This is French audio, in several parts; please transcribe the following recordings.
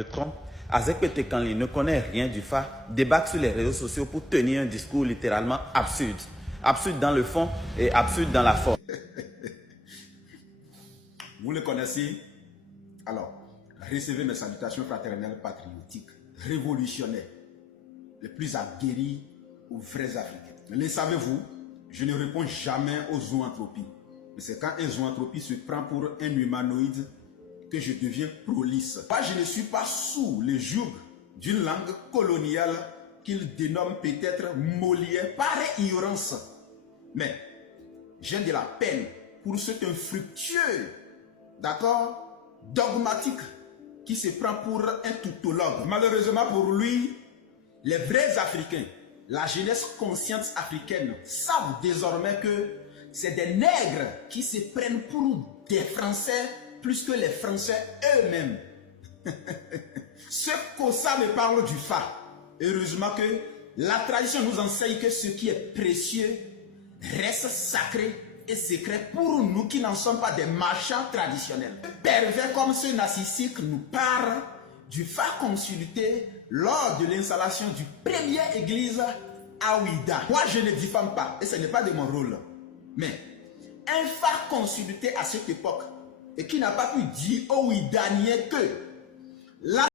Trump, Azekpete Kanli ne connaît rien du FA, débarque sur les réseaux sociaux pour tenir un discours littéralement absurde. Absurde dans le fond et absurde dans la forme. Vous le connaissez? Alors, recevez mes salutations fraternelles patriotiques, révolutionnaires, les plus aguerris aux vrais Africains. Le savez-vous, je ne réponds jamais aux zoanthropies. Mais c'est quand un zoanthropie se prend pour un humanoïde que je deviens prolixe. Moi, je ne suis pas sous le joug d'une langue coloniale qu'il dénomme peut-être Molière par ignorance. Mais j'ai de la peine pour cet infructueux, d'accord, dogmatique, qui se prend pour un toutologue. Malheureusement pour lui, les vrais Africains, la jeunesse consciente africaine, savent désormais que c'est des nègres qui se prennent pour des Français plus que les Français eux-mêmes. Ce Kossa me parle du FA. Heureusement que la tradition nous enseigne que ce qui est précieux reste sacré et secret pour nous qui n'en sommes pas des marchands traditionnels. Pervers comme ce narcissique nous parle du FA consulté lors de l'installation du premier église à Ouida. Moi, je ne diffame pas et ce n'est pas de mon rôle. Mais un FA consulté à cette époque et qui n'a pas pu dire aux Ouidaniens que la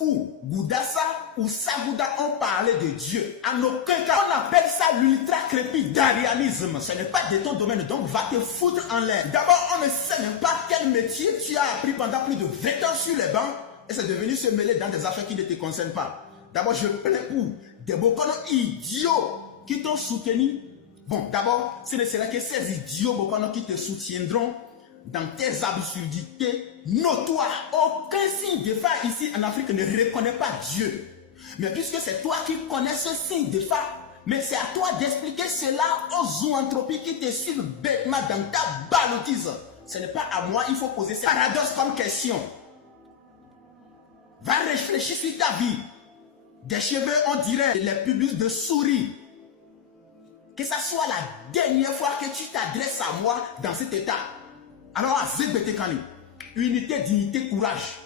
ou Goudassa ou Sagouda ont parlé de Dieu. En aucun cas, on appelle ça l'ultra-crépidarianisme. Ce n'est pas de ton domaine, donc va te foutre en l'air. D'abord, on ne sait même pas quel métier tu as appris pendant plus de 20 ans sur les bancs et c'est devenu se mêler dans des affaires qui ne te concernent pas. D'abord, je plains pour des bokonos idiots qui t'ont soutenu. Bon, d'abord, ce ne sera que ces idiots bokonos qui te soutiendront dans tes absurdités notoires. Aucun signe de phare ici en Afrique ne reconnaît pas Dieu. Mais puisque c'est toi qui connais ce signe de phare, mais c'est à toi d'expliquer cela aux zoanthropies qui te suivent bêtement dans ta baloutise. Ce n'est pas à moi, il faut poser ces paradoxes comme question. Va réfléchir sur ta vie. Des cheveux, on dirait les pubis de souris. Que ça soit la dernière fois que tu t'adresses à moi dans cet état. Alors, Azekpete Kanli, unité, dignité, courage.